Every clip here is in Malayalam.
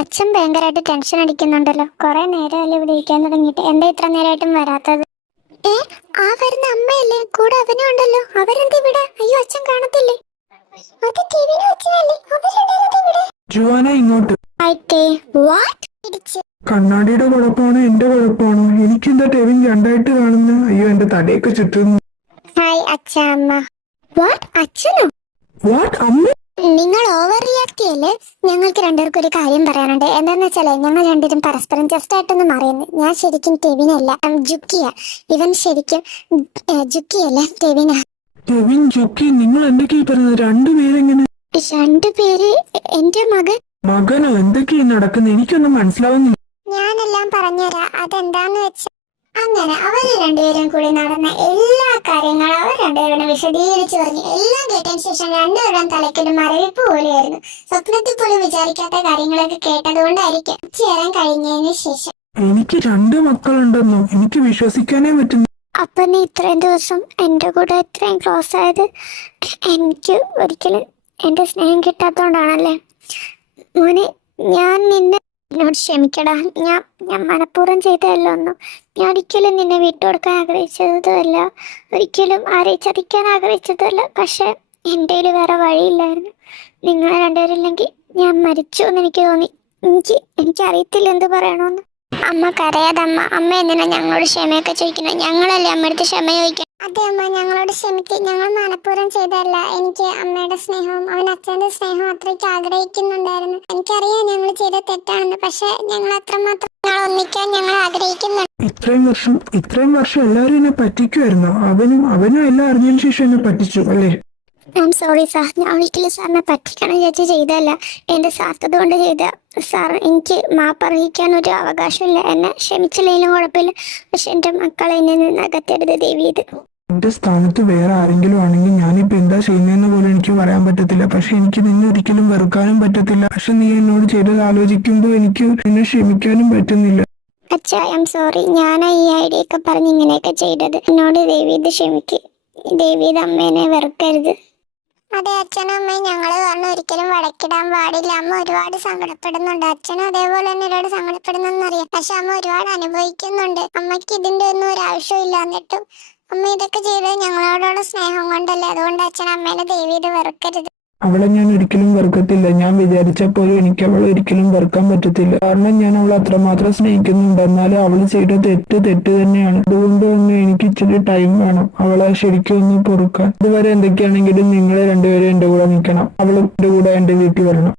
അച്ഛൻ ഭയങ്കരമായിട്ട് ടെൻഷൻ അടിക്കുന്നുണ്ടല്ലോ. കുറെ നേരമല്ലേ ഇവിടെ ഇരിക്കാൻ തുടങ്ങിയിട്ട്. എന്താ ഇത്ര നേരമായിട്ടും വരാത്തത്? ഏ, ആ വരുന്ന അമ്മയല്ലേ? കൂടെ അവനും ഉണ്ടല്ലോ. അവരെന്താ ഇവിടെ? അയ്യോ, അച്ഛൻ കാണത്തില്ലേ? അത് ടിവിയിലെ അച്ഛനല്ലേ? അവരെന്താ ഇവിടെ? ജുവാന ഇങ്ങോട്ട്. വാട്ട്? കണ്ണാടിയുടെ കുഴപ്പമാണോ എന്റെ കുഴപ്പമാണോ? എനിക്കെന്താ ടെവിൻ രണ്ടായിട്ട് കാണുന്നു? അയ്യോ, എന്റെ തലയൊക്കെ ചുറ്റുന്നു. ഹായ് അച്ഛ, അമ്മ. വാട്ട്? അച്ഛനോ? വാട്ട് അമ്മ? നിങ്ങൾ ഓവർ റിയാക്ട് ചെയ്യല്ലേ. ഞങ്ങൾക്ക് രണ്ടുപേർക്കും ഒരു കാര്യം പറയാനുണ്ട്. എന്താന്ന് വെച്ചാലേ, ഞങ്ങൾ രണ്ടുപേരും പരസ്പരം ജസ്റ്റ് ആയിട്ടൊന്ന് മറിയുന്നു. ഞാൻ ശരിക്കും ടെവിനല്ല, ജുക്കിയ. ഇവൻ ശരിക്കും ജുക്കിയല്ല, ടെവിനാ. ടെവിൻ, ജുക്കി, നിങ്ങൾ എന്തൊക്കെയാ പറയുന്നത്? രണ്ടുപേരെങ്ങനെ? രണ്ടുപേര് എന്റെ മകനോ? എന്തൊക്കെയാ നടക്കുന്നത്? എനിക്കൊന്നും മനസ്സിലാവുന്നില്ല. ഞാനെല്ലാം പറഞ്ഞുതരാം. അതെന്താന്ന് വെച്ചാൽ, അങ്ങനെ അവർ രണ്ടുപേരും കൂടി നടന്ന എല്ലാ കാര്യങ്ങളും അവർ രണ്ടുപേരും വിശദീകരിച്ചു പറഞ്ഞു. എല്ലാം കേട്ടതിന് ശേഷം രണ്ടുപേരും തലയ്ക്കൊരു മരവിപ്പ് പോലെയായിരുന്നു. സ്വപ്നത്തിൽ പോലും വിചാരിക്കാത്ത കാര്യങ്ങളൊക്കെ കേട്ടതുകൊണ്ടായിരിക്കും ചേരാൻ കഴിഞ്ഞതിന് ശേഷം. എനിക്ക് രണ്ട് മക്കളുണ്ടെന്നോ? എനിക്ക് വിശ്വസിക്കാനേ പറ്റുന്നു. അപ്പൊ നീ ഇത്രയും ദിവസം എന്റെ കൂടെ ഇത്രയും ക്ലോസ് ആയത് എനിക്ക് ഒരിക്കലും എന്റെ സ്നേഹം കിട്ടാത്തോണ്ടാണല്ലേ മോനെ? ഞാൻ എന്നോട് ക്ഷമിക്കടാ. ഞാൻ മനഃപൂർവ്വം ചെയ്തതല്ലോ ഒന്നും. ഞാൻ ഒരിക്കലും നിന്നെ വിട്ടുകൊടുക്കാൻ ആഗ്രഹിച്ചതുമല്ല, ഒരിക്കലും ആരെയും ചതിക്കാൻ ആഗ്രഹിച്ചതുമല്ല. പക്ഷെ എൻ്റെ കയ്യിൽ വേറെ വഴിയില്ലായിരുന്നു. നിങ്ങൾ രണ്ടുപേരില്ലെങ്കിൽ ഞാൻ മരിച്ചു എന്ന് എനിക്ക് തോന്നി. എനിക്കറിയത്തില്ല എന്ത് പറയണമെന്ന്. അമ്മ കരയാതമ്മ. അമ്മ എന്തിനാ ഞങ്ങളോട് ക്ഷമയൊക്കെ ചോദിക്കുന്നത്? ഞങ്ങളല്ലേ അമ്മയുടെ ക്ഷമ ചോദിക്കണം. അതെ അമ്മ, ഞങ്ങളോട് ക്ഷമിക്ക്. ഞങ്ങൾ മനഃപൂർവ്വം ചെയ്തതല്ല. എനിക്ക് അമ്മയുടെ സ്നേഹവും അവൻ അച്ഛൻ്റെ സ്നേഹവും അത്രയ്ക്ക് ആഗ്രഹിക്കുന്നുണ്ടായിരുന്നു. എനിക്കറിയാം ഞങ്ങൾ ചെയ്ത തെറ്റാണെന്ന്. പക്ഷെ ഞങ്ങൾ അത്രമാത്രം ഒന്നിക്കാൻ ഞങ്ങൾ ആഗ്രഹിക്കുന്നുണ്ട്. ഇത്രയും വർഷം എല്ലാവരും എന്നെ പറ്റിക്കുമായിരുന്നു. അവനും എല്ലാം അറിഞ്ഞതിന് ശേഷം എന്നെ പറ്റിച്ചു അല്ലേ? Sorry sir. ഞാൻ ഒരിക്കലും സാറിനെ പറ്റിക്കണം വിചാരിച്ച് ചെയ്തതല്ല. എൻ്റെ സ്വാർത്ഥത കൊണ്ട് ചെയ്ത. സാർ, എനിക്ക് മാപ്പറിയിക്കാൻ ഒരു അവകാശമില്ല. എന്നെ ക്ഷമിച്ചില്ലെങ്കിലും കുഴപ്പമില്ല. പക്ഷെ എൻ്റെ മക്കളെ എന്നെ നിന്ന് അകറ്റരുത് ദേവി. ഇത് എന്റെ സ്ഥാനത്ത് വേറെ ആരെങ്കിലും ആണെങ്കിൽ ഞാനിപ്പോ എന്താ ചെയ്യുന്നതെന്ന് പോലും എനിക്ക് പറയാൻ പറ്റത്തില്ല. പക്ഷെ എനിക്ക് നിന്നെ ഒരിക്കലും വെറുക്കാനും പറ്റത്തില്ല. പക്ഷെ നീ എന്നോട് ചെയ്തത് ആലോചിക്കുമ്പോൾ എനിക്ക് നിന്നെ ക്ഷമിക്കാനും പറ്റുന്നില്ല. അച്ഛാ, ഐ എം സോറി. ഞാനാ ഈ ഐഡിയ ഒക്കെ പറഞ്ഞ് ഇങ്ങനെയൊക്കെ ചെയ്തത്. എന്നോട് ദേവി ഇത് ക്ഷമിക്ക്. ദേവി ഇത് അമ്മേനെ വെറുക്കരുത്. അതെ അച്ഛനും അമ്മയും ഞങ്ങൾ പറഞ്ഞ ഒരിക്കലും വഴക്കിടാൻ പാടില്ല. അമ്മ ഒരുപാട് സങ്കടപ്പെടുന്നുണ്ട്. അച്ഛനും അതേപോലെ തന്നെ ഒരുപാട് സങ്കടപ്പെടുന്നെന്നറിയാം. പക്ഷെ അമ്മ ഒരുപാട് അനുഭവിക്കുന്നുണ്ട്. അമ്മയ്ക്ക് ഇതിന്റെ ഒന്നും ഒരു ആവശ്യമില്ല. എന്നിട്ടും അമ്മ ഇതൊക്കെ ചെയ്തത് ഞങ്ങളോടുള്ള സ്നേഹം കൊണ്ടല്ലേ. അതുകൊണ്ട് അച്ഛൻ അമ്മേനെ ദേവി ഇത് വെറുക്കരുത്. അവളെ ഞാൻ ഒരിക്കലും വെറുക്കത്തില്ല. ഞാൻ വിചാരിച്ചപ്പോഴും എനിക്ക് അവളെ ഒരിക്കലും വെറുക്കാൻ പറ്റത്തില്ല. കാരണം ഞാൻ അവളെ അത്രമാത്രം സ്നേഹിക്കുന്നുണ്ട്. എന്നാലും അവള് ചെയ്ത തെറ്റ് തന്നെയാണ്. അതുകൊണ്ട് തന്നെ എനിക്ക് ഇച്ചിരി ടൈം വേണം അവളെ ശരിക്കും ഒന്ന് പൊറുക്കാൻ. ഇതുവരെ എന്തൊക്കെയാണെങ്കിലും നിങ്ങളെ രണ്ടുപേരും എന്റെ കൂടെ നിൽക്കണം. അവളും എന്റെ കൂടെ എന്റെ വീട്ടിൽ വരണം.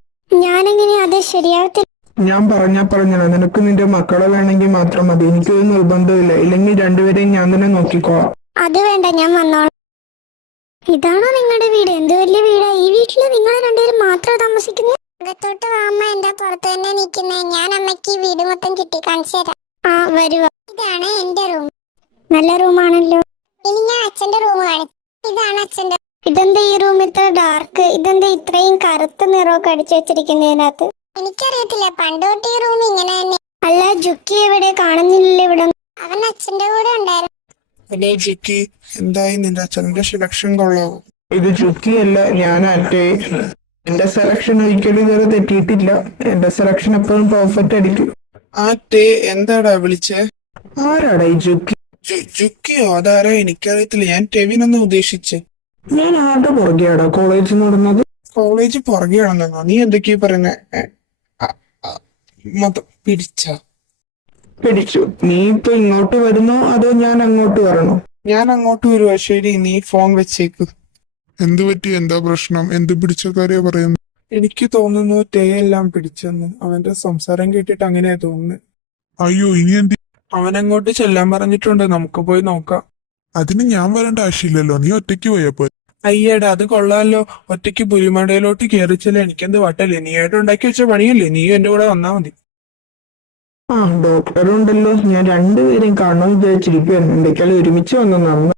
ഞാനെങ്ങനെ? അത് ശരിയാവത്തില്ല. ഞാൻ പറഞ്ഞല്ലോ, നിനക്ക് നിന്റെ മക്കളെ വേണമെങ്കിൽ മാത്രം മതി. എനിക്കൊരു നിർബന്ധമില്ല. ഇല്ലെങ്കിൽ രണ്ടുപേരെയും ഞാൻ തന്നെ നോക്കിക്കോളാം. അത് വേണ്ട, ഞാൻ വന്നോളാം. ഇതാണോ നിങ്ങളുടെ വീട്? എന്ത് വലിയ വീടാ. ഈ വീട്ടില് നിങ്ങൾ രണ്ടുപേരും മാത്രം താമസിക്കുന്നത്? അകത്തോട്ട് വാ അമ്മ. എന്താ പുറത്ത് തന്നെ നിൽക്കുന്നത്? ഞാൻ അമ്മയ്ക്ക് വീട് മൊത്തം കിട്ടി കാണിച്ചു തരാം. ആ വരുക. ഇതാണ് എന്റെ റൂം. നല്ല റൂമാണല്ലോ. ഇനി ഞാൻ അച്ഛന്റെ റൂം കാണിച്ചു. ഇതാണ് അച്ഛന്റെ. ഇതെന്താ ഈ റൂം ഇത്ര ഡാർക്ക്? ഇതെന്താ ഇത്രയും കറുത്ത നിറമൊക്കെ അടിച്ചു വെച്ചിരിക്കുന്നതിനകത്ത്? എനിക്കറിയത്തില്ല. പണ്ട് തൊട്ട് ഈ റൂം ഇങ്ങനെ തന്നെ. അല്ല, ജുക്കി എവിടെ? കാണുന്നില്ലല്ലോ ഇവിടെ. അവൻ അച്ഛന്റെ കൂടെ ഉണ്ടായിരുന്നു. അല്ലേ ജുക്കി, എന്തായി നിന്റെ അച്ഛന്റെ സെലക്ഷൻ കൊള്ളാവോ? ഇത് ജുക്കിയല്ല, ഞാൻ അറ്റേ. എന്റെ സെലക്ഷൻ ഒരിക്കലും ഇതുവരെ തെറ്റിയിട്ടില്ല. എന്റെ സെലക്ഷൻ എപ്പോഴും പെർഫെക്റ്റ് ആയിരിക്കും. ആ ടേ എന്താടാ വിളിച്ചേ? ആരാടാ ഈ ജുക്കി? ജുക്കിയോ? അതാരാ? എനിക്കറിയത്തില്ല. ഞാൻ ടെവിനൊന്ന് ഉദ്ദേശിച്ച്. ഞാൻ ആരുടെ പുറകെയാടാ കോളേജിൽ നടന്നത്? കോളേജ് പുറകെയാണെന്നോ? നീ എന്തൊക്കെയാ പറയുന്നേ? പിടിച്ചു. നീ ഇപ്പൊ ഇങ്ങോട്ട് വരുന്നോ അതോ ഞാൻ അങ്ങോട്ട് വരണോ? ഞാൻ അങ്ങോട്ട് വരുവാ. ശരി, നീ ഫോൺ വെച്ചേക്ക്. എന്തു പറ്റി? എന്താ പ്രശ്നം? എന്ത് പിടിച്ച കാര്യ പറയുന്നു? എനിക്ക് തോന്നുന്നു ടേ എല്ലാം പിടിച്ചെന്ന്. അവന്റെ സംസാരം കേട്ടിട്ട് അങ്ങനെയാ തോന്നുന്നത്. അയ്യോ, ഇനി എന്ത്? അവനങ്ങോട്ട് ചെല്ലാൻ പറഞ്ഞിട്ടുണ്ട്. നമുക്ക് പോയി നോക്കാം. അതിന് ഞാൻ വരേണ്ട ആവശ്യമില്ലല്ലോ, നീ ഒറ്റയ്ക്ക് പോയപ്പോ. അയ്യേടാ, അത് കൊള്ളാലോ. ഒറ്റയ്ക്ക് പുലിമടയിലോട്ട് കയറിച്ചല്ലേ. എനിക്കെന്ത് വട്ടല്ലേ? നീ ആയിട്ട് ഉണ്ടാക്കി വെച്ച പണിയല്ലേ. നീ എന്റെ കൂടെ വന്നാ മതി. ആ, ഡോക്ടറുണ്ടല്ലോ. ഞാൻ രണ്ടുപേരെയും കാണണമെന്ന് വിചാരിച്ചിരിക്കുവായിരുന്നു. എന്തൊക്കെയാലും ഒരുമിച്ച് വന്നു നന്ന്.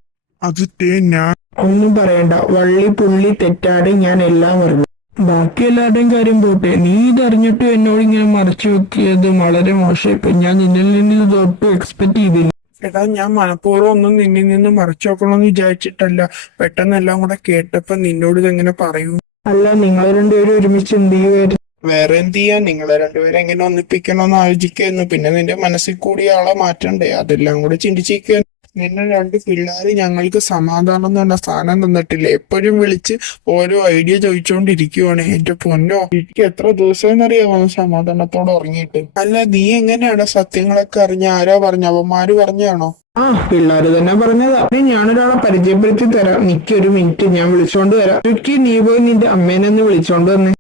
അത് ടേ, ഞാൻ ഒന്നും പറയണ്ട. വള്ളി പുള്ളി തെറ്റാതെ ഞാൻ എല്ലാം അറിഞ്ഞു. ബാക്കി എല്ലാവരുടെയും കാര്യം പോട്ടെ. നീ ഇതറിഞ്ഞിട്ട് എന്നോട് ഇങ്ങനെ മറച്ചു വെക്കിയത് വളരെ മോശം. ഇപ്പൊ ഞാൻ നിന്നിൽ നിന്ന് ഇത് ഒട്ടും എക്സ്പെക്ട് ചെയ്തില്ല. എടാ, ഞാൻ മനഃപൂർവ്വം ഒന്നും നിന്നിൽ നിന്ന് മറച്ചു വെക്കണമെന്ന് വിചാരിച്ചിട്ടല്ല. പെട്ടെന്ന് എല്ലാം കൂടെ കേട്ടപ്പോ നിന്നോട് ഇതെങ്ങനെ പറയൂ? അല്ല, നിങ്ങൾ രണ്ടുപേരും ഒരുമിച്ച് എന്ത് ചെയ്യുമായിരുന്നു? വേറെ എന്ത് ചെയ്യാൻ, നിങ്ങളെ രണ്ടുപേരെ എങ്ങനെ ഒന്നിപ്പിക്കണമെന്ന് ആലോചിക്കായിരുന്നു. പിന്നെ നിന്റെ മനസ്സിൽ കൂടി ആളെ മാറ്റണ്ടേ, അതെല്ലാം കൂടെ ചിന്തിച്ചിരിക്കാൻ. നിന്നെ രണ്ട് പിള്ളേര് ഞങ്ങൾക്ക് സമാധാനം തന്നെ സ്ഥാനം തന്നിട്ടില്ല. എപ്പോഴും വിളിച്ച് ഓരോ ഐഡിയ ചോദിച്ചുകൊണ്ടിരിക്കുവാണ്. എന്റെ പൊന്നോ, എനിക്ക് എത്ര ദിവസമെന്നറിയാമോ സമാധാനത്തോടെ ഉറങ്ങിയിട്ട്. അല്ല, നീ എങ്ങനെയാണ് സത്യങ്ങളൊക്കെ അറിഞ്ഞ? ആരാ പറഞ്ഞ? അവന്മാര് പറഞ്ഞാണോ? ആ, പിള്ളേര് തന്നെ പറഞ്ഞതാ. ഞാനൊരാളെ പരിചയപ്പെടുത്തി തരാം, നിക്കൊരു മിനിറ്റ്, ഞാൻ വിളിച്ചോണ്ട് വരാം. ചുക്കി, നീ പോയി നിന്റെ അമ്മേനെ ഒന്ന് വിളിച്ചോണ്ട് വന്നേ.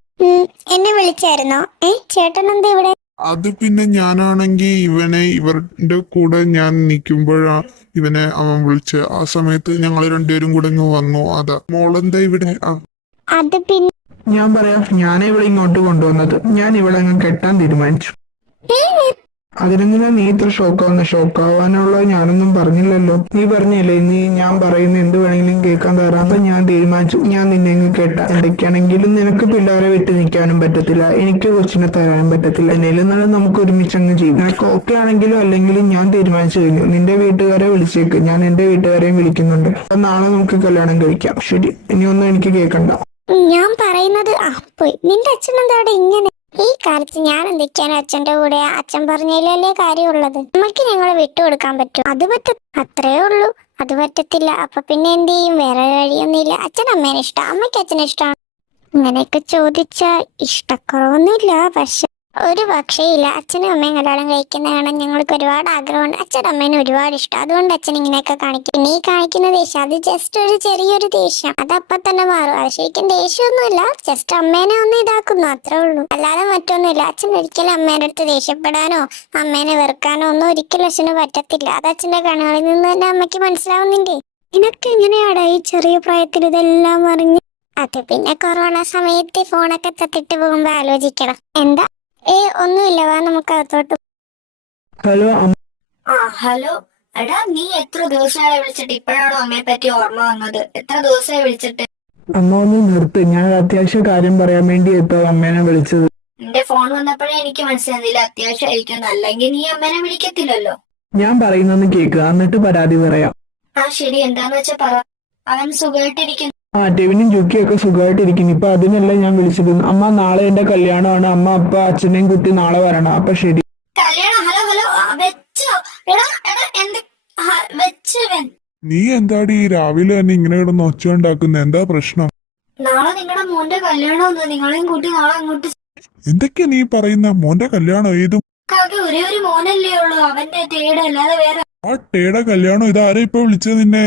എന്നെ വിളിച്ചായിരുന്നോ? ചേട്ടൻ എന്താ ഇവിടെ? അത് പിന്നെ ഞാനാണെങ്കിൽ ഇവരുടെ കൂടെ ഞാൻ നിൽക്കുമ്പോഴാ ഇവനെ അവൻ വിളിച്ച്. ആ സമയത്ത് ഞങ്ങൾ രണ്ടുപേരും കൂടെ ഇങ്ങ് വന്നു. അതാ. മോളെന്താ ഇവിടെ? അത് പിന്നെ ഞാൻ പറയാം, ഞാനേ ഇവിടെ ഇങ്ങോട്ട് കൊണ്ടുവന്നത്. ഞാൻ ഇവിടെ അങ്ങ് കെട്ടാൻ തീരുമാനിച്ചു. അതിനെന്തിനാ നീ ഇത്ര ഷോക്കാവാനുള്ള ഞാനൊന്നും പറഞ്ഞില്ലല്ലോ. നീ പറഞ്ഞില്ലേ നീ ഞാൻ പറയുന്ന എന്ത് വേണമെങ്കിലും കേൾക്കാൻ തരാന്ന്. ഞാൻ തീരുമാനിച്ചു, ഞാൻ നിന്നെ അങ്ങ് കേട്ടാ. എന്തൊക്കെയാണെങ്കിലും നിനക്ക് പിള്ളേരെ വിട്ട് നിൽക്കാനും പറ്റത്തില്ല, എനിക്ക് കൊച്ചിനെ തരാനും പറ്റത്തില്ല. എന്നേലും നല്ല നമുക്ക് ഒരുമിച്ച് അങ്ങ് ചെയ്യും. നിനക്ക് ഓക്കെ ആണെങ്കിലും അല്ലെങ്കിലും ഞാൻ തീരുമാനിച്ചു കഴിഞ്ഞു. നിന്റെ വീട്ടുകാരെ വിളിച്ചേക്ക്, ഞാൻ എന്റെ വീട്ടുകാരെയും വിളിക്കുന്നുണ്ട്. അപ്പൊ നാളെ നമുക്ക് കല്യാണം കഴിക്കാം. ശരി, ഇനിയൊന്നും എനിക്ക് കേൾക്കണ്ട. ഞാൻ പറയുന്നത് പോയി. നിന്റെ അച്ഛൻ എന്താ അവിടെ ഇങ്ങനെ? ഈ കാലത്ത് ഞാൻ എന്തൊക്കെയാണ് അച്ഛന്റെ കൂടെ? അച്ഛൻ പറഞ്ഞതിലല്ലേ കാര്യമുള്ളത്. നമുക്ക് ഞങ്ങളെ വിട്ടുകൊടുക്കാൻ പറ്റും? അത് പറ്റും, അത്രേ ഉള്ളൂ. അത് പറ്റത്തില്ല. അപ്പൊ പിന്നെ എന്ത് ചെയ്യും? വേറെ വഴിയൊന്നുമില്ല. അച്ഛൻ അമ്മേനെ ഇഷ്ടം, അമ്മയ്ക്ക് അച്ഛനെ ഇഷ്ടമാണ്. ഇങ്ങനെയൊക്കെ ചോദിച്ചാ ഇഷ്ടക്കുറവൊന്നുമില്ല, പക്ഷെ ഒരു പക്ഷേയില്ല. അച്ഛനും അമ്മയും കല്യാണം കഴിക്കുന്ന കാണാൻ ഞങ്ങൾക്ക് ഒരുപാട് ആഗ്രഹമുണ്ട്. അച്ഛനും അമ്മേനെ ഒരുപാട് ഇഷ്ടം, അതുകൊണ്ട് അച്ഛൻ ഇങ്ങനെയൊക്കെ കാണിക്കും. പിന്നെ ഈ കാണിക്കുന്ന ദേഷ്യം, അത് ജസ്റ്റ് ഒരു ചെറിയൊരു ദേഷ്യം, അത് അപ്പൊ തന്നെ മാറും. അത് ശരിക്കും ദേഷ്യമൊന്നുമില്ല, ജസ്റ്റ് അമ്മേനെ ഒന്ന് ഇതാക്കുന്നു, അത്രേ ഉള്ളൂ. അല്ലാതെ മറ്റൊന്നുമില്ല. അച്ഛൻ ഒരിക്കലും അമ്മേന്റെ അടുത്ത് ദേഷ്യപ്പെടാനോ അമ്മേനെ വെറുക്കാനോ ഒന്നും ഒരിക്കലും അച്ഛന് പറ്റത്തില്ല. അത് അച്ഛന്റെ കണ്ണുകളിൽ നിന്ന് തന്നെ അമ്മയ്ക്ക് മനസ്സിലാവുന്നില്ലേ? നിനക്ക് എങ്ങനെയാടാ ഈ ചെറിയ പ്രായത്തിൽ ഇതെല്ലാം അറിഞ്ഞ്? അത് പിന്നെ കൊറോണ സമയത്ത് ഫോണൊക്കെ തട്ടിട്ട് പോകുമ്പോ ആലോചിക്കണം. എന്താ? ഒന്നുമില്ല, വാ നമുക്ക് അകത്തോട്ട്. Hello hello. എടാ, നീ എത്ര ദിവസമായി വിളിച്ചിട്ട്? ഇപ്പോഴാണോ അമ്മയെ പറ്റി ഓർമ്മ വന്നത്? എത്ര ദിവസമായി വിളിച്ചിട്ട്? അമ്മ ഒന്ന് നിർത്ത്, ഞാൻ അത്യാവശ്യ കാര്യം പറയാൻ വേണ്ടി ഇപ്പൊ അമ്മേനെ വിളിച്ചത്. നിന്റെ ഫോൺ വന്നപ്പോഴേ എനിക്ക് മനസ്സിലാകുന്നില്ല അത്യാവശ്യമായിരിക്കും, അല്ലെങ്കിൽ നീ അമ്മേനെ വിളിക്കത്തില്ലല്ലോ. ഞാൻ പറയുന്നൊന്ന് കേൾക്കുക, എന്നിട്ട് പരാതി പറയാം. ശരി, എന്താന്ന് വെച്ചാ പറ. അവൻ സുഖമായിട്ടിരിക്കുന്നു. ടെവിനും ജുക്കിയൊക്കെ സുഖമായിട്ടിരിക്കുന്നു. ഇപ്പൊ അതിനല്ല ഞാൻ വിളിച്ചിരുന്നു. അമ്മ, നാളെ എന്റെ കല്യാണമാണ്. അമ്മ അപ്പ അച്ഛനെയും കുട്ടി നാളെ വരണം. അപ്പൊ ശരി. കല്യാണം? ഹലോ ഹലോ, വെച്ചോ? എടാ എടാ, എന്ത് വെച്ചവൻ? നീ എന്താടി രാവിലെ തന്നെ ഇങ്ങനെ കിടന്ന് ഒച്ച ഉണ്ടാക്കുന്ന? എന്താ പ്രശ്നം? നാളെ നിങ്ങളുടെ മോന്റെ കല്യാണം, നിങ്ങളെയും കൂട്ടി നാളെ അങ്ങോട്ട്. എന്തൊക്കെയാ നീ പറയുന്ന? മോന്റെ കല്യാണം? ഏതും ഒരേ ഒരു മോനല്ലേ ഉള്ളൂ, അവന്റെ തേട്, അല്ലാതെ വേറെ. ആ ടേയുടെ കല്യാണം? ഇതാരാ ഇപ്പൊ വിളിച്ചത് നിന്നെ?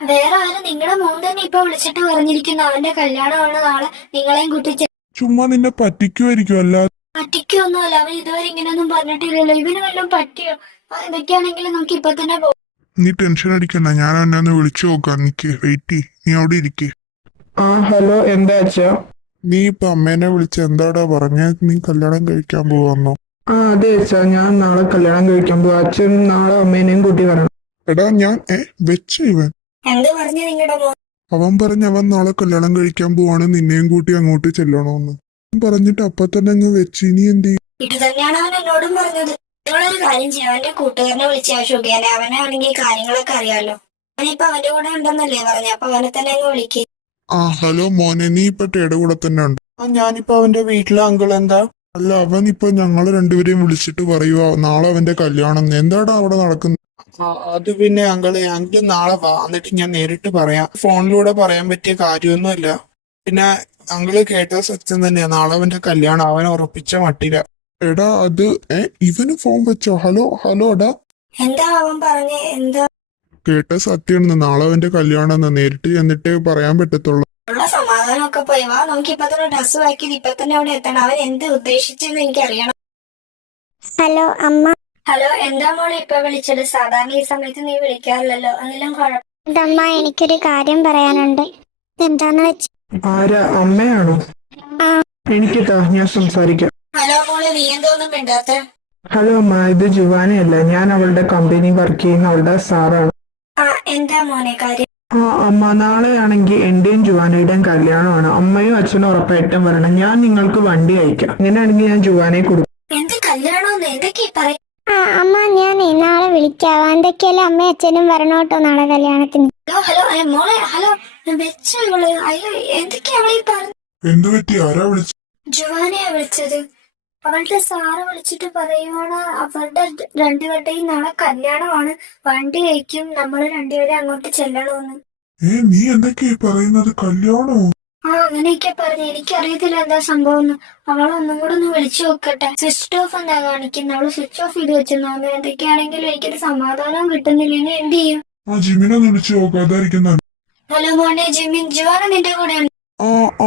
വേറെ ആരും, നിങ്ങളുടെ മോൻ തന്നെ ഇപ്പൊ വിളിച്ചിട്ട് പറഞ്ഞിരിക്കുന്നു അവന്റെ കല്യാണമാണ് നാളെ, നിങ്ങളെയും കൂട്ടി. ചുമ്മാ നിന്നെ പറ്റിക്കുമായിരിക്കും. അല്ലാതെ പറ്റിക്കൊന്നുമല്ല, അവൻ ഇതുവരെ ഇങ്ങനെയൊന്നും പറഞ്ഞിട്ടില്ലല്ലോ. ഇവന് വല്ലതും പറ്റിയോ? എന്തൊക്കെയാണെങ്കിലും നമുക്ക് ഇപ്പൊ തന്നെ പോകാം. നീ ടെൻഷൻ അടിക്കണ്ട, ഞാൻ എന്നെ ഒന്ന് വിളിച്ചു നോക്കാം. നിക്ക്, വെയിറ്റ്, നീ അവിടെ ഇരിക്കേ. ഹലോ, എന്താ അച്ഛാ? നീ ഇപ്പൊ അമ്മേനെ വിളിച്ച് എന്താടാ പറഞ്ഞ? നീ കല്യാണം കഴിക്കാൻ പോവാന്നോ? അതെ അച്ഛാ, ഞാൻ നാളെ കല്യാണം കഴിക്കാൻ പോവാ. അച്ഛൻ നാളെ അമ്മേനെയും കൂട്ടി വരണം. എടാ, ഞാൻ വെച്ച് ഇവൻ എന്ത് പറഞ്ഞു നിങ്ങളുടെ മോൻ? അവൻ പറഞ്ഞ അവൻ നാളെ കല്യാണം കഴിക്കാൻ പോവാണ്, നിന്നെയും കൂട്ടി അങ്ങോട്ട് ചെല്ലണോന്ന് പറഞ്ഞിട്ട് അപ്പൊ തന്നെ അങ്ങ് വെച്ച്. ഇനി എന്ത് ചെയ്യും? ഇത് തന്നെയാണ് അവൻ എന്നോടും പറഞ്ഞത്. നിങ്ങളൊരു കാര്യം ചെയ്യാം, അവന്റെ കൂട്ടുകാരനെ വിളിച്ച് ആശുപത്രിയാനെ. അവനാണെങ്കിൽ കാര്യങ്ങളൊക്കെ അറിയാലോ. അവനിപ്പൊ അവന്റെ കൂടെ ഉണ്ടെന്നല്ലേ പറഞ്ഞു, അപ്പൊ അവനെ തന്നെ അങ്ങ് വിളിക്കുക. ഹലോ മോനെ, നീ ഇപ്പൊ ടേയുടെ കൂടെ തന്നെ ഉണ്ട്? ഞാനിപ്പോ അവന്റെ വീട്ടിലെ. അങ്കിൾ എന്താ? അല്ല, അവൻ ഇപ്പൊ ഞങ്ങള് രണ്ടുപേരെയും വിളിച്ചിട്ട് പറയുക നാളെ അവന്റെ കല്യാണം. എന്താടാ അവിടെ നടക്കുന്നത്? അത് പിന്നെ അങ്കിള് നാളെ വാ, എന്നിട്ട് ഞാൻ നേരിട്ട് പറയാം. ഫോണിലൂടെ പറയാൻ പറ്റിയ കാര്യമൊന്നുമല്ല. പിന്നെ അങ്കിള് കേട്ടത് സത്യം തന്നെയാ, നാളെ അവന്റെ കല്യാണം. അവൻ ഉറപ്പിച്ച മട്ടില്ല. എടാ, അത് ഇവന് ഫോൺ വെച്ചോ? ഹലോ ഹലോ എടാ, എന്താ അവൻ പറഞ്ഞേ? എന്താ? കേട്ട സത്യമാണ്, നാളെ അവന്റെ കല്യാണം. നേരിട്ട് ചെന്നിട്ടേ പറയാൻ പറ്റത്തുള്ളൂ. ഉള്ള സമാധാനമൊക്കെ പോയി വാ, നമുക്ക് ഇപ്പൊ തന്നെ ഡ്രസ് വാക്കി ഇപ്പൊ തന്നെ അവിടെ എത്തണം. അവൻ എന്ത് ഉദ്ദേശിച്ചെന്ന് എനിക്ക് അറിയണം. ഹലോ അമ്മ. ഹലോ, എന്താ മോളെ ഇപ്പൊ വിളിച്ചത്? സാധാരണ ഈ സമയത്ത് നീ വിളിക്കാറില്ലല്ലോ, എന്തെങ്കിലും കുഴപ്പം? ഇതമ്മ, എനിക്കൊരു കാര്യം പറയാനുണ്ട്. എന്താന്ന് വെച്ച്? ആരാ? അമ്മയാണോ? ആ. എനിക്കിതാ, ഞാൻ സംസാരിക്കാം. ഹലോ മോളെ, നീ എന്തോന്നും മിണ്ടാത്ത? ഹലോ അമ്മ, ഇത് ജുവാനയല്ല. ഞാൻ അവളുടെ കമ്പനി വർക്ക് ചെയ്യുന്ന അവളുടെ സാറാണ്. എന്താ മോനെ കാര്യം? അമ്മ, നാളെയാണെങ്കിൽ എന്റെയും ജുവാനയുടെയും കല്യാണമാണ്. അമ്മയും അച്ഛനും ഉറപ്പായിട്ടും വരണം. ഞാൻ നിങ്ങൾക്ക് വണ്ടി അയക്കാം. അങ്ങനെയാണെങ്കിൽ ഞാൻ ജുവാനയെ കൊടുക്കും. എന്ത് കല്യാണമെന്ന്? എന്തൊക്കെയാ പറയും? അമ്മ, ഞാൻ നാളെ വിളിക്കാം. എന്തൊക്കെയല്ലേ അമ്മയും അച്ഛനും വരണോട്ടോ നാളെ കല്യാണത്തിന്. ഹലോ മോളെ, ഹലോ വെച്ചോ ഇവള്? അയ്യോ, എന്തൊക്കെയാ അവളീ പറഞ്ഞു? എന്തു പറ്റി? ആരാ വിളിച്ചു? ജുവാനെയാ വിളിച്ചത്. അവളുടെ സാറ് വിളിച്ചിട്ട് പറയുവാണ് അവരുടെ രണ്ടുപേരുടെയും നാളെ കല്യാണമാണ്, വണ്ടി കഴിക്കും, നമ്മൾ രണ്ടുപേരും അങ്ങോട്ട് ചെല്ലണമെന്ന്. നീ എന്തൊക്കെയാ പറയുന്നത്? കല്യാണോ? അങ്ങനെയൊക്കെ പറഞ്ഞു. എനിക്കറിയത്തില്ല എന്താ സംഭവം എന്ന്. അവളൊന്നും കൂടെ ഒന്ന് വിളിച്ചു നോക്കട്ടെ. സ്വിച്ച് ഓഫ് എന്നാ കാണിക്കുന്നത്. അവള് സ്വിച്ച് ഓഫ് ചെയ്ത് വെച്ചെന്നു. എന്തൊക്കെയാണെങ്കിലും എനിക്കൊരു സമാധാനം കിട്ടുന്നില്ല. ഇനി എന്ത് ചെയ്യും? ജിമിനെ വിളിച്ചു നോക്കാം, അതായിരിക്കും. ഹലോ മോനെ ജിമിൻ, ജുവാന നിന്റെ കൂടെ ഉണ്ട്?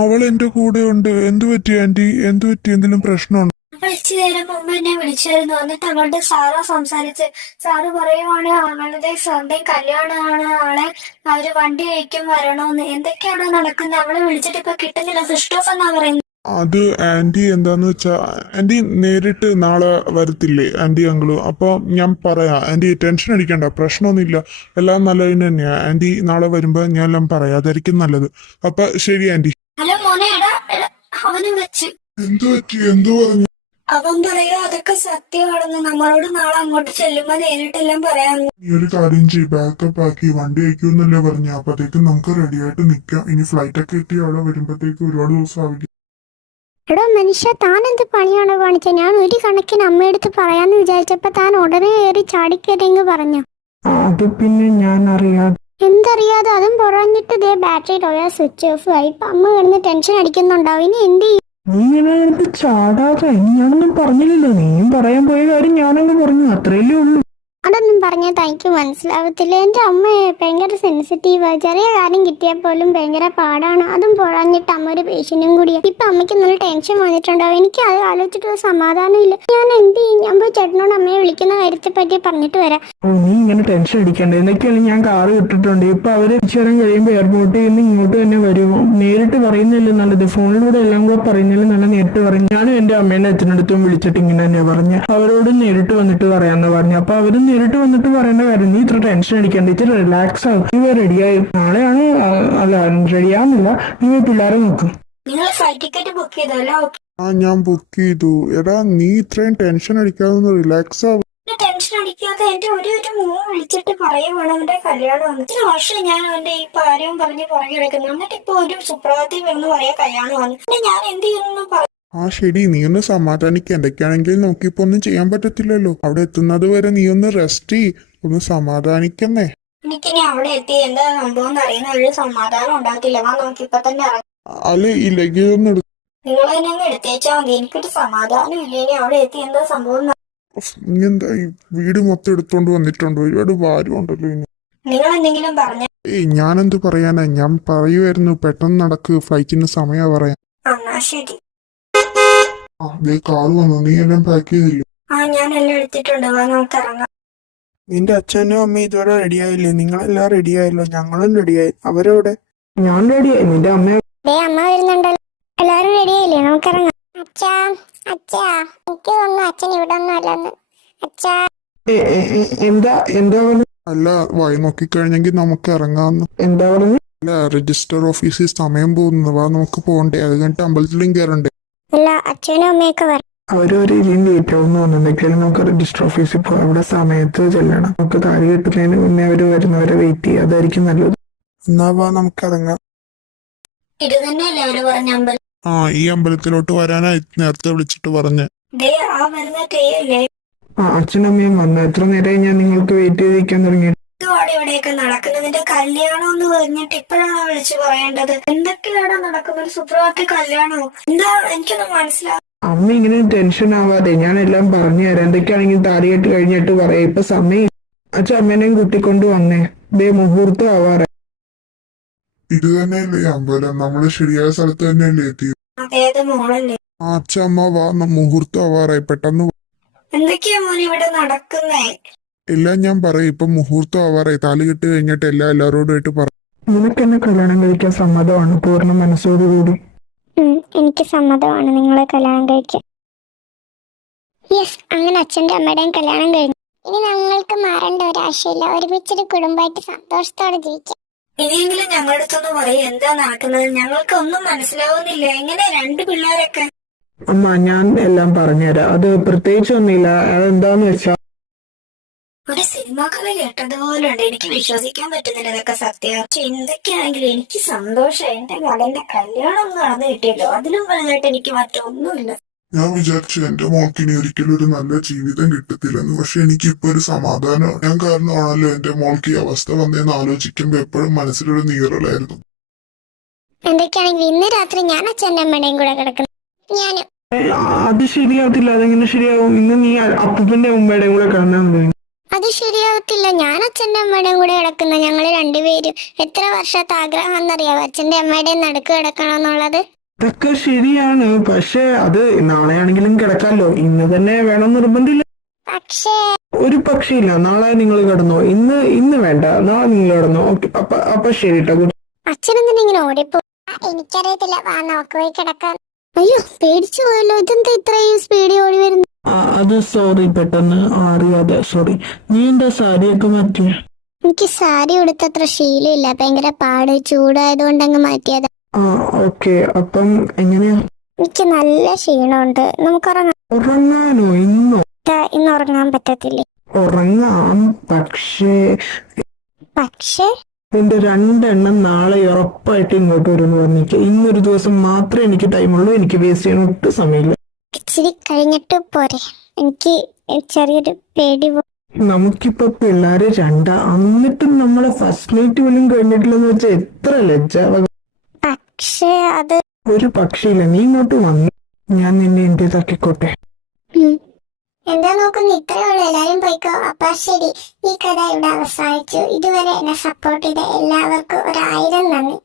അവൾ എന്റെ കൂടെ ഉണ്ട്. എന്തു പറ്റി ആന്റി? എന്തു പറ്റി? എന്തെങ്കിലും പ്രശ്നമുണ്ടോ? അവൾ ഇച്ചിരി നേരം മുമ്പ് എന്നെ വിളിച്ചായിരുന്നു. എന്നിട്ട് അവളുടെ സാറാ സംസാരിച്ച്. സാറ് പറയുവാണ് അവളുടെ സാറിന്റെ കല്യാണമാണ്, ആളെ അവര് വണ്ടി കഴിക്കും വരണോന്ന്. എന്തൊക്കെയാണോ നടക്കുന്നത്? അവളെ വിളിച്ചിട്ട് ഇപ്പൊ കിട്ടുന്നില്ല. സ്വിച്ച് ഓഫ് എന്നാ പറയുന്നത്. അത് ആന്റി എന്താന്ന് വെച്ചാ, ആന്റി നേരിട്ട് നാളെ വരത്തില്ലേ ആന്റി അങ്കിള്? അപ്പൊ ഞാൻ പറയാം. ആന്റി ടെൻഷൻ അടിക്കണ്ട, പ്രശ്നമൊന്നുമില്ല, എല്ലാം നല്ലതിന് തന്നെയാ. ആന്റി നാളെ വരുമ്പോ ഞാൻ എല്ലാം പറയാം, അതായിരിക്കും നല്ലത്. അപ്പൊ ശരി ആന്റി. ഹലോ മോനെ, എടാ അവനും വെച്ച്. എന്തു പറ്റി? എന്തു പറഞ്ഞു? അവൻ പറയാ അതൊക്കെ സത്യമാണെന്ന്. നമ്മളോട് നാളെ അങ്ങോട്ട് ചെല്ലുമ്പോ നേരിട്ടെല്ലാം പറയാമെന്ന്. നീ ഒരു കാര്യം ചെയ്യ്, ബാക്കപ്പ് ആക്കി വണ്ടി അയക്കുമെന്നല്ലേ പറഞ്ഞ. അപ്പത്തേക്കും നമുക്ക് റെഡി ആയിട്ട് നിക്കാം. ഇനി ഫ്ലൈറ്റ് ഒക്കെ എത്തി അവിടെ വരുമ്പോഴത്തേക്ക് ഒരുപാട് ദിവസം ആവില്ല. എടോ മനുഷ്യ, താൻ എന്ത് പണിയാണോ കാണിച്ചത്? ഞാൻ ഒരു കണക്കിന് അമ്മയെടുത്ത് പറയാന്ന് വിചാരിച്ചപ്പോ താൻ ഉടനെ കയറി ചാടിക്കയറിയെങ്കിൽ പറഞ്ഞു. അത് പിന്നെ ഞാൻ അറിയാതെ. എന്തറിയാതെ? അതും പറഞ്ഞിട്ട് ദേ ബാറ്ററി ലോയാ, സ്വിച്ച് ഓഫ് ആയി. ഇപ്പൊ അമ്മ കിടന്ന് ടെൻഷൻ അടിക്കുന്നുണ്ടാവും. ഇനി എന്ത് ചെയ്യും? നീ ഇങ്ങനെ എടുത്ത് ചാടാതെ. ഞാനൊന്നും പറഞ്ഞില്ലല്ലോ. നീയും പറയാൻ പോയ കാര്യം ഞാനങ്ങ് പറഞ്ഞു, അത്രയല്ലേ ഉള്ളൂ. അതൊന്നും പറഞ്ഞാൽ തനിക്ക് മനസ്സിലാവത്തില്ല. എൻ്റെ അമ്മ ഭയങ്കര സെൻസിറ്റീവാണ്. ചെറിയ കാര്യം കിട്ടിയാൽ പോലും ഭയങ്കര പാടാണ്. അതും പോരാഞ്ഞിട്ട് അമ്മ ഒരു പേഷ്യന്റും കൂടിയാണ്. ഇപ്പൊ അമ്മയ്ക്ക് നല്ല ടെൻഷൻ വന്നിട്ടുണ്ടാവും. എനിക്ക് അത് ആലോചിച്ചിട്ടൊരു സമാധാനമില്ല. ഞാൻ എന്ത് ചെയ്യും? ഞാൻ പോയി ചേട്ടനോട് അമ്മയെ വിളിക്കുന്ന കാര്യത്തെ പറ്റി പറഞ്ഞിട്ട് വരാം. നീ ഇങ്ങനെ ടെൻഷൻ അടിക്കണ്ട. എന്തൊക്കെയാണ്, ഞാൻ കാറ് വിട്ടിട്ടുണ്ട്. ഇപ്പൊ അവര് ചേരം കഴിയുമ്പോ എയർപോർട്ടിൽ നിന്ന് ഇങ്ങോട്ട് തന്നെ വരും. നേരിട്ട് പറയുന്നില്ല നല്ലത്, ഫോണിലൂടെ എല്ലാം കൂടെ പറയുന്നില്ല നല്ല. നേരിട്ട് പറഞ്ഞു. ഞാനും എന്റെ അമ്മേന്റെ അച്ഛനടുത്തും വിളിച്ചിട്ട് ഇങ്ങനെ തന്നെയാ പറഞ്ഞ. അവരോട് നേരിട്ട് വന്നിട്ട് പറയാന്ന് പറഞ്ഞു. അപ്പൊ അവരും നേരിട്ട് വന്നിട്ട് പറയേണ്ട കാര്യം. നീ ഇത്ര ടെൻഷൻ അടിക്കണ്ട, ഇച്ചിരി റിലാക്സ് ആകും. നീ റെഡിയായി. നാളെയാണ്, അല്ല റെഡിയാവുന്നില്ല. നീ പിള്ളേരെ നോക്കും. നിങ്ങൾ ഫ്ലൈറ്റ് ടിക്കറ്റ് ബുക്ക് ചെയ്തല്ലോ? ഞാൻ ബുക്ക് ചെയ്തു. എടാ നീ ഇത്രയും ടെൻഷൻ അടിക്കാതെ റിലാക്സ് ആവും. ടെൻഷൻ അടിക്കാതെ എന്റെ ഒരു മോൻ വിളിച്ചിട്ട് പറയുവാണ് അവന്റെ കല്യാണം. ഇത്ര വർഷം ഞാൻ അവന്റെ ഈ കാര്യവും പറഞ്ഞ് പുറകെ കിടക്കുന്നു. എന്നിട്ട് ഇപ്പൊ ഒരു സുപ്രഭാതത്തിൽ വരുന്ന പറയാ കല്യാണമാണ്. പിന്നെ ഞാൻ എന്ത് ചെയ്യുന്നു പറഞ്ഞു. ശരി, നീ ഒന്ന് സമാധാനിക്കുക. എന്തൊക്കെയാണെങ്കിലും നോക്കിയപ്പോ ഒന്നും ചെയ്യാൻ പറ്റത്തില്ലല്ലോ. അവിടെ എത്തുന്നത് വരെ നീ ഒന്ന് റെസ്റ്റ് ചെയ്യ്, ഒന്ന് സമാധാനിക്കുന്നേ. എനിക്കിനി അവിടെ എത്തി എന്താ സംഭവം അറിയുന്ന ഒരു സമാധാനം ഉണ്ടാകത്തില്ല. നമുക്ക് ഇപ്പൊ തന്നെ ഇറങ്ങാം. അല്ലെ ഈ ലഗേജ് ഒന്ന് എടുക്കും. നിങ്ങൾ തന്നെ അങ്ങ് എടുത്തേച്ചാ മതി. എനിക്കൊരു സമാധാനം ഇല്ല. ഇനി അവിടെ എത്തി എന്താ സംഭവം. നീ എന്താ ഈ വീട് മൊത്തം എടുത്തോണ്ട് വന്നിട്ടുണ്ട്? ഒരുപാട് ഭാരം ഉണ്ടല്ലോ ഇനി. നിങ്ങൾ എന്തെങ്കിലും പറഞ്ഞ? ഞാനെന്ത് പറയാനാ, ഞാൻ പറയുമായിരുന്നു പെട്ടെന്ന് നടക്ക്, ഫ്ലൈറ്റിന് സമയം പറയാം. എന്നാ ശരി. കാറ് വന്നു. നീ എല്ലാം പാക്ക് ചെയ്തില്ലേ? ഞാൻ എല്ലാം എടുത്തിട്ടുണ്ട്. വാ നമുക്ക് ഇറങ്ങാം. നിന്റെ അച്ഛനും അമ്മയും ഇതുവരെ റെഡിയായില്ലേ? നിങ്ങളെല്ലാം റെഡിയായല്ലോ. ഞങ്ങളും റെഡിയായി. അവരോടെ? ഞാൻ റെഡിയായി. നിന്റെ അമ്മ അമ്മ വരുന്നുണ്ടല്ലോ. എല്ലാരും റെഡിയായില്ലേ? നമുക്കിറങ്ങാം. അച്ഛാ, അച്ഛാ, എനിക്ക് തോന്നുന്നു അച്ഛൻ ഇവിടെ ഒന്നും അല്ലെന്ന്. അച്ഛാ. എന്താ പറഞ്ഞു? അല്ല, വായി നോക്കിക്കഴിഞ്ഞെങ്കിൽ നമുക്ക് ഇറങ്ങാന്ന്. എന്താ പറഞ്ഞു? അല്ല, രജിസ്റ്റർ ഓഫീസിൽ സമയം പോകുന്നു. വാ നമുക്ക് പോകണ്ടേ? അത് കഴിഞ്ഞിട്ട് അമ്പലത്തിലും കയറണ്ടേ? അല്ല, അച്ഛനും അമ്മയൊക്കെ വരണം. അവരൊരു രീതിയും ലേറ്റ് ആവുന്ന തോന്നുന്നെങ്കിലും നമുക്ക് രജിസ്റ്റർ ഓഫീസിൽ പോകാം. അവിടെ സമയത്ത് ചെല്ലണം. നമുക്ക് താരി കിട്ടുന്നതിന് മുന്നേ അവര് വരുന്നവരെ വെയിറ്റ് ചെയ്യുക, അതായിരിക്കും നല്ലത്. എന്നാ വാ നമുക്ക് ഇറങ്ങാം. ഇത് തന്നെയല്ലേ അവര് പറഞ്ഞ അമ്പലം? ഈ അമ്പലത്തിലോട്ട് വരാനായി നേരത്തെ വിളിച്ചിട്ട് പറഞ്ഞ. വരുന്ന തെയ്യല്ലേ? അച്ഛനമ്മയും വന്നു. എത്ര നേരമായി ഞാൻ നിങ്ങൾക്ക് വെയിറ്റ് ചെയ്തിരിക്കാൻ തുടങ്ങി. അവിടെ ഇവിടെയൊക്കെ നടക്കുന്നതിന്റെ കല്യാണം എന്ന് പറഞ്ഞിട്ട് ഇപ്പോഴാണോ വിളിച്ചു പറയേണ്ടത്? എന്തൊക്കെയാണോ നടക്കുന്നത്? സുപ്രഭാതത്തിൽ കല്യാണമോ? എന്താ? എനിക്കൊന്നും മനസ്സിലാവും. അമ്മ ഇങ്ങനെ ടെൻഷൻ ആവാതെ ഞാൻ എല്ലാം പറഞ്ഞു തരാം. എന്തൊക്കെയാണെങ്കിൽ താലികെട്ട് കഴിഞ്ഞിട്ട് പറയാം. ഇപ്പൊ സമയം. അച്ഛൻ അമ്മേനെയും കൂട്ടിക്കൊണ്ട് വന്നേ. മുഹൂർത്തം ആവാറേ. ഇത് തന്നെയല്ലേ അമ്പലം? നമ്മള് ശരിയായ സ്ഥലത്ത് തന്നെയല്ലേ എത്തിയത്? അതേത് മോളല്ലേ? അച്ഛമ്മ വാ, മുഹൂർത്തം ആവാറായി. പെട്ടെന്ന് എന്തൊക്കെയാ മോനെ ഇവിടെ നടക്കുന്നേ? എല്ലാം ഞാൻ പറയും. ഇപ്പൊ മുഹൂർത്തം ആവാറായി. താലി കെട്ട് കഴിഞ്ഞിട്ട് എല്ലാവരോടും ആയിട്ട് പറ. നിനക്ക് എന്നെ കല്യാണം കഴിക്കാൻ സമ്മതമാണ്? പൂർണ്ണ മനസ്സോടുകൂടി. എനിക്ക് സമ്മതമാണ് നിങ്ങളെ കല്യാണം കഴിക്കാൻ. യെസ്, അങ്ങനെ അച്ഛൻ്റെ അമ്മയുടെയും കല്യാണം കഴിഞ്ഞു. ഇനി ഞങ്ങൾക്ക് മാറേണ്ട ഒരാശയില്ല. ഒരുമിച്ചൊരു കുടുംബമായിട്ട് സന്തോഷത്തോടെ ജീവിക്കാം. ഇനിയെങ്കിലും ഞങ്ങളുടെ അടുത്തൊന്ന് പറയും എന്താ നടക്കുന്നത്? ഞങ്ങൾക്ക് ഒന്നും മനസ്സിലാവുന്നില്ല. എങ്ങനെ രണ്ട് പിള്ളേരൊക്കെ? അമ്മ ഞാൻ എല്ലാം പറഞ്ഞുതരാം. അത് പ്രത്യേകിച്ചൊന്നുമില്ല. അതെന്താന്ന് വെച്ചാ ഒരു സിനിമാ കഥ കേട്ടതുപോലെ ഉണ്ട്. എനിക്ക് വിശ്വസിക്കാൻ പറ്റുന്നില്ല ഇതൊക്കെ സത്യം. പക്ഷെ എന്തൊക്കെയാണെങ്കിലും എനിക്ക് സന്തോഷം. എന്റെ മകന്റെ കല്യാണം ഒന്ന് നടന്നു കിട്ടിയല്ലോ. അതിലും വലുതായിട്ട് എനിക്ക് മറ്റൊന്നുമില്ല. ഞാൻ വിചാരിച്ചു എന്റെ മോൾക്ക് ഇനി ഒരിക്കലും ഒരു നല്ല ജീവിതം കിട്ടത്തില്ലെന്ന്. പക്ഷെ എനിക്ക് ഇപ്പൊ ഒരു സമാധാനം. ഞാൻ കാരണമാണല്ലോ എന്റെ മോൾക്ക് ഈ അവസ്ഥ വന്നതെന്ന് ആലോചിക്കുമ്പോ എപ്പോഴും മനസ്സിലൊരു നീറലായിരുന്നു. എന്തൊക്കെയാണെങ്കിലും ഇന്ന് രാത്രി ഞാൻ അച്ഛൻ്റെ അമ്മയുടെയും കൂടെ കിടക്കുന്നു. ഞാൻ അത് ശരിയാവത്തില്ല. അതെങ്ങനെ ശരിയാവും? ഇന്ന് നീ അപ്പൂപ്പന്റെ ഉമ്മയുടെയും കൂടെ കിടന്നു. അത് ശരിയാവത്തില്ല. ഞാൻ അച്ഛൻ്റെ അമ്മയുടെയും കൂടെ കിടക്കുന്ന ഞങ്ങൾ രണ്ടുപേരും. എത്ര വർഷത്തെ ആഗ്രഹം എന്നറിയാവോ അച്ഛൻ്റെ അമ്മയുടെയും നടുക്ക് കിടക്കണമെന്നുള്ളത്. അതൊക്കെ ശരിയാണ്. പക്ഷെ അത് നാളെയാണെങ്കിലും കിടക്കാമല്ലോ. ഇന്ന് തന്നെ വേണം നിർബന്ധമില്ല. പക്ഷേ ഒരു പക്ഷിയില്ല. നാളെ നിങ്ങൾ കിടന്നോ. ഇന്ന് വേണ്ട, നാളെ നിങ്ങൾ കിടന്നോ. ഓക്കെ, അപ്പൊ ശരി കേട്ടോ. അച്ഛനെന്തിനാ ഇങ്ങനെ ഓടിപ്പോ? എനിക്കറിയത്തില്ല. വാ നമുക്ക് പോയി കിടക്കാം. അയ്യോ പേടിച്ചു പോയല്ലോ. ഇതെന്താ ഇത്രയും സ്പീഡിൽ ഓടി വരുന്നു? അത് സോറി, പെട്ടെന്ന് അറിയാതെ സോറി. നീ എന്താ സാരിയൊക്കെ മാറ്റിയ? എനിക്ക് സാരി ഉടുത്തത്ര ശീലമില്ല. ഭയങ്കര പാട് ചൂടായതുകൊണ്ട് അങ്ങ് മാറ്റിയത്. ഓക്കെ. അപ്പം എങ്ങനെയാ? എനിക്ക് നല്ല ക്ഷീണമുണ്ട്. നമുക്കുറങ്ങാം. ഉറങ്ങാനോ? ഇന്നോ? ഇന്ന് ഉറങ്ങാൻ പറ്റത്തില്ലേ? ഉറങ്ങാം. പക്ഷേ പക്ഷേ എന്റെ 2 എണ്ണം നാളെ ഉറപ്പായിട്ട് ഇങ്ങോട്ട് വരുമെന്ന് പറഞ്ഞിട്ട് ഇന്നൊരു ദിവസം മാത്രമേ എനിക്ക് ടൈമുള്ളൂ. എനിക്ക് വേസ്റ്റ് ചെയ്യാൻ ഒട്ടും സമയമില്ല. ഇച്ചിരി കഴിഞ്ഞിട്ട് പോരെ? എനിക്ക് ചെറിയൊരു പേടി. നമുക്കിപ്പോ പിള്ളേര് 2 എന്നിട്ടും നമ്മളെ ഫസ്റ്റ് നൈറ്റ് പോലും കഴിഞ്ഞിട്ടില്ലെന്ന് വെച്ചാൽ എത്ര ലജ്ജ. പക്ഷേ അത് ഒരു പക്ഷിയില്ല. നീ ഇങ്ങോട്ട് വന്നു, ഞാൻ നിന്നെ എന്റേതാക്കിക്കോട്ടെ. എന്താ നോക്കുന്നു? ഇത്രയേ ഉള്ളൂ. എല്ലാരും പോയിക്കോ. അപ്പൊ ശരി, ഈ കഥ ഇവിടെ അവസാനിച്ചു. ഇതുവരെ എന്നെ സപ്പോർട്ട് ചെയ്ത എല്ലാവർക്കും 1000 നന്ദി.